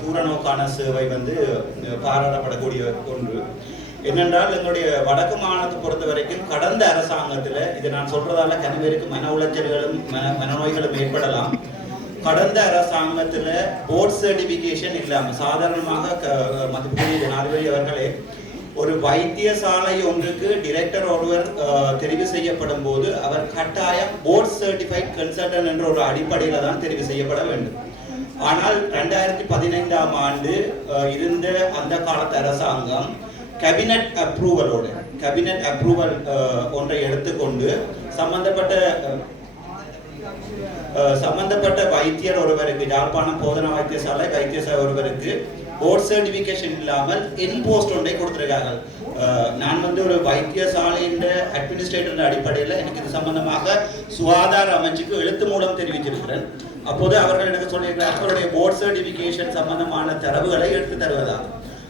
தூரநோக்கான சேவை வந்து பாராட்டப்படக்கூடிய ஒன்று. என்னென்றால் எங்களுடைய வடக்கு மாகாணத்தை பொறுத்த வரைக்கும் கடந்த அரசாங்கத்தில் இது நான் சொல்றதால கனவேருக்கு மன உளைச்சல்களும் மன மனநோய்களும் ஏற்படலாம். கடந்த அரசாங்கத்தில் போர்ட் சர்டிபிகேஷன் இல்லாமல் சாதாரணமாக மதிப்பீடு மதிப்புக்குரிய ஜனாதிபதி அவர்களே ஒரு வைத்தியசாலை ஒன்றுக்கு டிரெக்டர் ஒருவர் அஹ், தெரிவு செய்யப்படும் போது அவர் கட்டாயம் போர்ட் சர்டிஃபைட் கன்சல்டன் என்ற ஒரு அடிப்படையில் தான் தெரிவு செய்யப்பட வேண்டும். ஆனால் ரெண்டாயிரத்தி பதினைந்தாம் ஆண்டு இருந்த அந்த காலத்து அரசாங்கம் கேபினட் அப்ரூவலோடு கேபினட் அப்ரூவல் ஒன்றை எடுத்துக்கொண்டு சம்பந்தப்பட்ட சம்பந்தப்பட்ட வைத்தியர் ஒருவருக்கு யாழ்ப்பாணம் போதனா வைத்தியசாலை வைத்தியசாலை ஒருவருக்கு போர்ட் சர்டிபிகேஷன் இல்லாமல் இன் போஸ்ட் ஒன்றை கொடுத்திருக்கார்கள். நான் வந்து ஒரு வைத்தியசாலையின் அட்மினிஸ்ட்ரேட்டர் அடிப்படையில் எனக்கு இது சம்பந்தமாக சுகாதார அமைச்சுக்கு எழுத்து மூலம் தெரிவிச்சிருக்கிறேன் அப்போது அவர்கள் எனக்கு சொல்லியிருக்கிறார் அவருடைய போர்ட் சர்டிஃபிகேஷன் சம்பந்தமான தரவுகளை எடுத்து தருவதாக.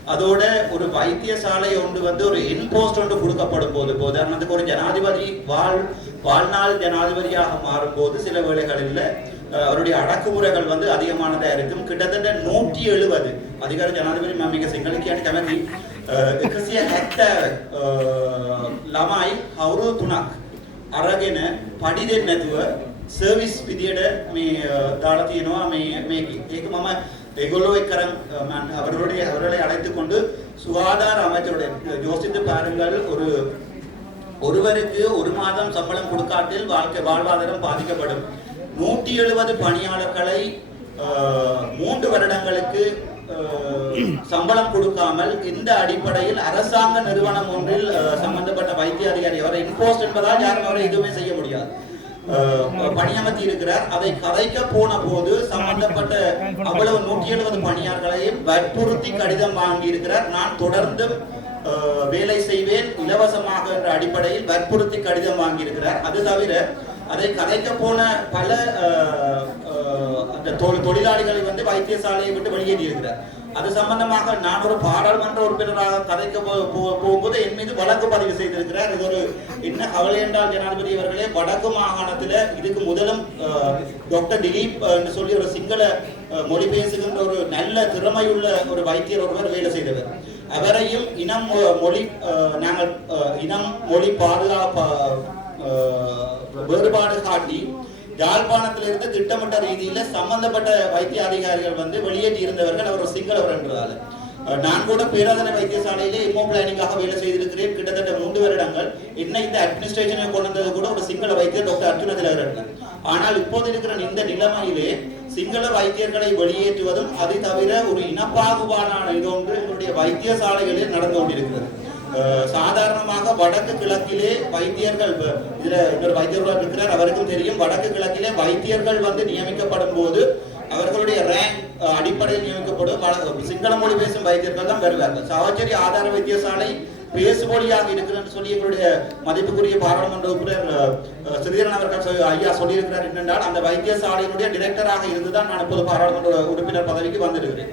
அதோட ஒரு வைத்தியசாலை ஒன்று வந்து ஒரு இன்போஸ்ட் ஒன்று கொடுக்கப்படும் போது இப்போ உதாரணத்துக்கு ஒரு ஜனாதிபதி வாழ் வாழ்நாள் ஜனாதிபதியாக மாறும்போது சில வேளைகளில் அவருடைய அடக்குமுறைகள் வந்து அதிகமானதா இருக்கும் கிட்டத்தட்ட நூற்றி எழுபது அதிகார ජනාධිපති මම මේක සිංහල කියන්න කැමති එකසිය හැත්ත ළමයි අවුරුදු තුනක් අරගෙන පඩි දෙන්න නැතුව සර්විස් විදියට මේ අ, දාලා තියෙනවා මේ මේක ඒක මම ඒගොල්ලෝ එක්කරන් අ, මම அவர்களுடைய அவர்களை அழைத்துக் கொண்டு சுகாதார அமைச்சருடைய யோசித்து பாருங்கள் ஒரு ஒருவருக்கு ஒரு மாதம் சம்பளம் கொடுக்காட்டில் வாழ்க்கை வாழ்வாதாரம் பாதிக்கப்படும். நூற்றி எழுபது பணியாளர்களை மூன்று வருடங்களுக்கு சம்பளம் கொடுக்காமல் இந்த அடிப்படையில் அரசாங்க நிறுவனம் ஒன்றில் அஹ், சம்பந்தப்பட்ட வைத்திய அதிகாரி அவரை இன்போஸ்ட் என்பதால் யாரும் அவரை எதுவுமே செய்ய முடியாது. பணியமர்த்தி இருக்கிறார். அதை கதைக்க போன போது சம்பந்தப்பட்ட அவ்வளவு நூற்றி எழுபது பணியாளர்களையும் வற்புறுத்தி கடிதம் வாங்கி இருக்கிறார். நான் தொடர்ந்து வேலை செய்வேன். இலவசமாக என்ற அடிப்படையில் வற்புறுத்தி கடிதம் வாங்கியிருக்கிறார் அது தவிர அதை கதைக்க போன பல அந்த தொ- தொழிலாளிகளை வந்து வைத்தியசாலையை விட்டு வெளியேறி இருக்கிறார் அது சம்பந்தமாக நான் ஒரு பாராளுமன்ற உறுப்பினராக கதைக்க போ- போகும்போது என் மீது வழக்கு பதிவு செய்திருக்கிறார். இது ஒரு என்ன கவலை என்றால் ஜனாதிபதி அவர்களே வடக்கு மாகாணத்தில் இதுக்கு முதலும் டாக்டர் திலீப் என்று சொல்லி ஒரு சிங்கள அஹ், மொழி பேசுகின்ற ஒரு நல்ல திறமையுள்ள ஒரு வைத்தியர் ஒருவர் வேலை செய்தவர். அவரையும் இனம் மொழி அஹ், நாங்கள் அஹ், இனம் மொழி பாதுகாப்பு வேறுபாடு காட்டி யாழ்ப்பாணத்திலிருந்து திட்டமிட்ட ரீதியில சம்பந்தப்பட்ட வைத்திய அதிகாரிகள் வந்து வெளியேற்றி இருந்தவர்கள் அவர் ஒரு சிங்களவர் என்றதால நான் கூட பேராதனை வைத்தியசாலையிலே இம்மோ பிளானிங்காக வேலை செய்திருக்கிறேன். கிட்டத்தட்ட மூன்று வருடங்கள் என்ன இந்த அட்மினிஸ்ட்ரேஷனை கொண்டு வந்தது கூட ஒரு சிங்கள வைத்தியர் டாக்டர் அர்ஜுன திலகரட்னன் ஆனால் இப்போது இருக்கிற இந்த நிலைமையிலே சிங்கள வைத்தியர்களை வெளியேற்றுவதும் அதை தவிர ஒரு இனப்பாகுபாடான இதொன்று எங்களுடைய வைத்தியசாலைகளில் நடந்து கொண்டிருக்கிறது. சாதாரணமாக வடக்கு கிழக்கிலே வைத்தியர்கள் இதுல இன்னொரு வைத்தியர் இருக்கிறார் அவருக்கும் தெரியும். வடக்கு கிழக்கிலே வைத்தியர்கள் வந்து நியமிக்கப்படும் போது அவர்களுடைய ரேங்க் அடிப்படையில் நியமிக்கப்படும். சிங்கள மொழி பேசும் வைத்தியர்கள் தான் வருவார்கள் சாவச்சேரி ஆதார வைத்தியசாலை பேசு மொழியாக இருக்கிறன்னு சொல்லி எங்களுடைய மதிப்புக்குரிய பாராளுமன்ற உறுப்பினர் ஸ்ரீதரன் அவர்கள் ஐயா சொல்லியிருக்கிறார் என்னென்றால் அந்த வைத்தியசாலையினுடைய டிரெக்டராக இருந்துதான் நான் இப்போது பாராளுமன்ற உறுப்பினர் பதவிக்கு வந்திருக்கிறேன்.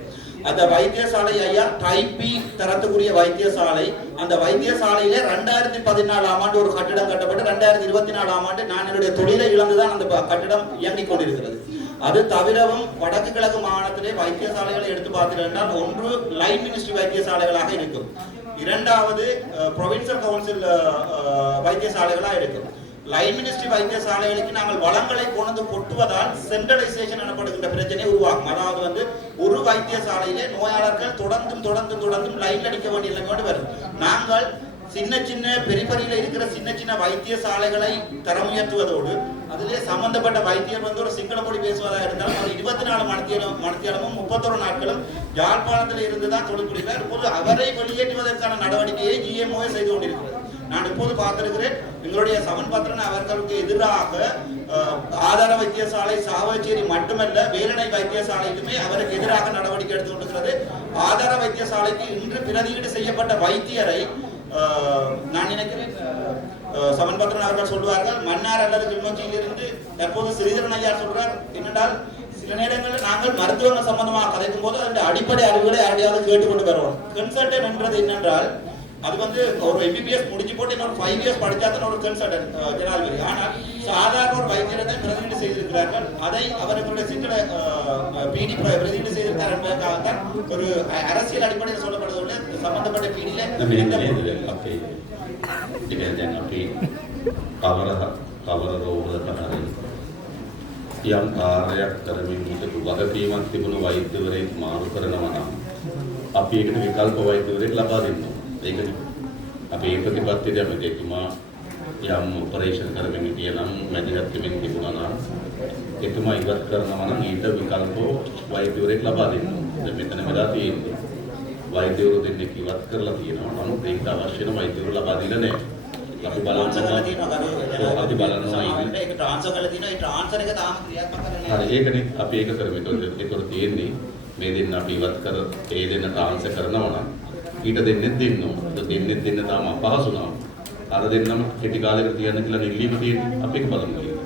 அந்த வைத்தியசாலை ஐயா டைபி தரத்துக்குரிய வைத்தியசாலை. அந்த வைத்தியசாலையில ரெண்டாயிரத்தி பதினாலாம் ஆண்டு ஒரு கட்டிடம் கட்டப்பட்டு ரெண்டாயிரத்தி இருபத்தி நாலாம் ஆண்டு நான் என்னுடைய தொழிலை இழந்துதான் அந்த கட்டிடம் இயங்கிக் கொண்டிருக்கிறது. அது தவிரவும் வடக்கு கிழக்கு மாகாணத்திலே வைத்தியசாலைகளை எடுத்து பார்த்தீர்கள் ஒன்று லைன் மினிஸ்ட்ரி வைத்தியசாலைகளாக இருக்கும். இரண்டாவது ப்ரொவின்சியல் கவுன்சில் வைத்தியசாலைகளாக இருக்கும். லைன் மினிஸ்ட்ரி வைத்தியசாலைகளுக்கு நாங்கள் வளங்களை கொண்டு கொட்டுவதால் சென்ட்ரலைசேஷன் எனப்படுகின்ற பிரச்சனை உருவாகும். அதாவது வந்து ஒரு வைத்தியசாலையிலே நோயாளர்கள் தொடர்ந்தும் தொடர்ந்தும் தொடர்ந்தும் லைன் அடிக்க வேண்டிய நிலைமையோடு வரும் நாங்கள் சின்ன சின்ன பெரிபெரியில இருக்கிற சின்ன சின்ன வைத்தியசாலைகளை தரம் உயர்த்துவதோடு அதிலே சம்பந்தப்பட்ட வைத்தியர் வந்து ஒரு சிங்கள மொழி பேசுவதாக இருந்தாலும் அது இருபத்தி நாலு மணத்தியாலும் மணித்தியாலமும் முப்பத்தொரு நாட்களும் யாழ்ப்பாணத்தில் இருந்து தான் தொழில் புரிகிறார். இப்போது அவரை வெளியேற்றுவதற்கான நடவடிக்கையை ஜிஎம்ஓ செய்து கொண்டிருக்கிறது. நான் இப்போது பார்த்திருக்கிறேன். எங்களுடைய சமன்பத்திரன் அவர்களுக்கு எதிராக ஆதார வைத்தியசாலை சாவச்சேரி மட்டுமல்ல வேலனை வைத்தியசாலையிலுமே அவருக்கு எதிராக நடவடிக்கை எடுத்து கொண்டிருக்கிறது ஆதார வைத்தியசாலைக்கு இன்று பிரதியீடு செய்யப்பட்ட வைத்தியரை நான் நினைக்கிறேன் சமன் சமன்பத்திரன் அவர்கள் சொல்வார்கள் மன்னார் அல்லது கிளிநொச்சியிலிருந்து தற்போது ஸ்ரீதரன் ஐயா சொல்றார் என்னென்றால் சில நேரங்களில் நாங்கள் மருத்துவங்கள் சம்பந்தமாக கதைக்கும் போது அந்த அடிப்படை அறிவுகளை யாரையாவது கேட்டுக்கொண்டு வருவோம். கன்சல்டன் என்றது என்னென்றால் அது வந்து ஒரு எம்பிபிஎஸ் முடிஞ்சு போட்டு இன்னொரு ஃபைவ் இயர்ஸ் படிச்சா தான் ஒரு கன்சல்டன்ட் ஜனாதிபதி ஆனால் சாதாரண ஒரு வைத்தியரை தான் பிரதிநிதி செய்திருக்கிறார்கள் அதை அவர்களுடைய சிங்கள பிடி பிரதிநிதி செய்திருக்கிறார் என்பதற்காகத்தான் ஒரு அ- அரசியல் அடிப்படையில் சொல்லப்படுவதில்லை சம்பந்தப்பட்ட பிடியில නේද අපේ ඉතින් දැන් අපි කවර කවර රෝගවලට හරි යම් කාර්යයක් කරමින් හිටපු වගකීමක් තිබුණු වෛද්‍යවරයෙක් මාරු කරනවා නම් අපි ඒකට විකල්ප වෛද්‍යවරයෙක් ලබා දෙන්න ඕනේ. ඒකනේ. අපි ඒ ප්‍රතිපත්තිය දැන් එතුමා යම් ඔපරේෂන් කරමින් හිටිය නම් මැදිහත් වෙමින් තිබුණා නම් එතුමා ඉවත් කරනවා නම් ඊට විකල්ප වෛද්‍යවරයෙක් ලබා දෙන්න. දැන් මෙතන වෙලා තියෙන්නේ වෛද්‍යවරු දෙන්නෙක් ඉවත් කරලා තියෙනවා. නමුත් ඒකට අවශ්‍ය වෙන වෛද්‍යවරු ලබා දීලා නැහැ. අපි බලනවා. අපි බලනවා ඉන්නේ. ඒක ට්‍රාන්ස්ෆර් කරලා තියෙනවා ඒ ට්‍රාන්ස්ෆර් එක තාම ක්‍රියාත්මක කරලා හරි නැහැ ඒකනේ අපි ඒක කරමු. ඒතකොට තියෙන්නේ මේ දෙන්න අපි ඉවත් කර ඒ දෙන්න ට්‍රාන්ස්ෆර් කරනවා නම් ඊට දෙන්නෙත් දෙන්න ඕන. දෙන්නෙත් දෙන්න තාම අපහසු නම් අර දෙන්නම කෙටි කාලයකට තියන්න කියලා නිල්ලීම තියෙන්නේ. අපි ඒක බලමු.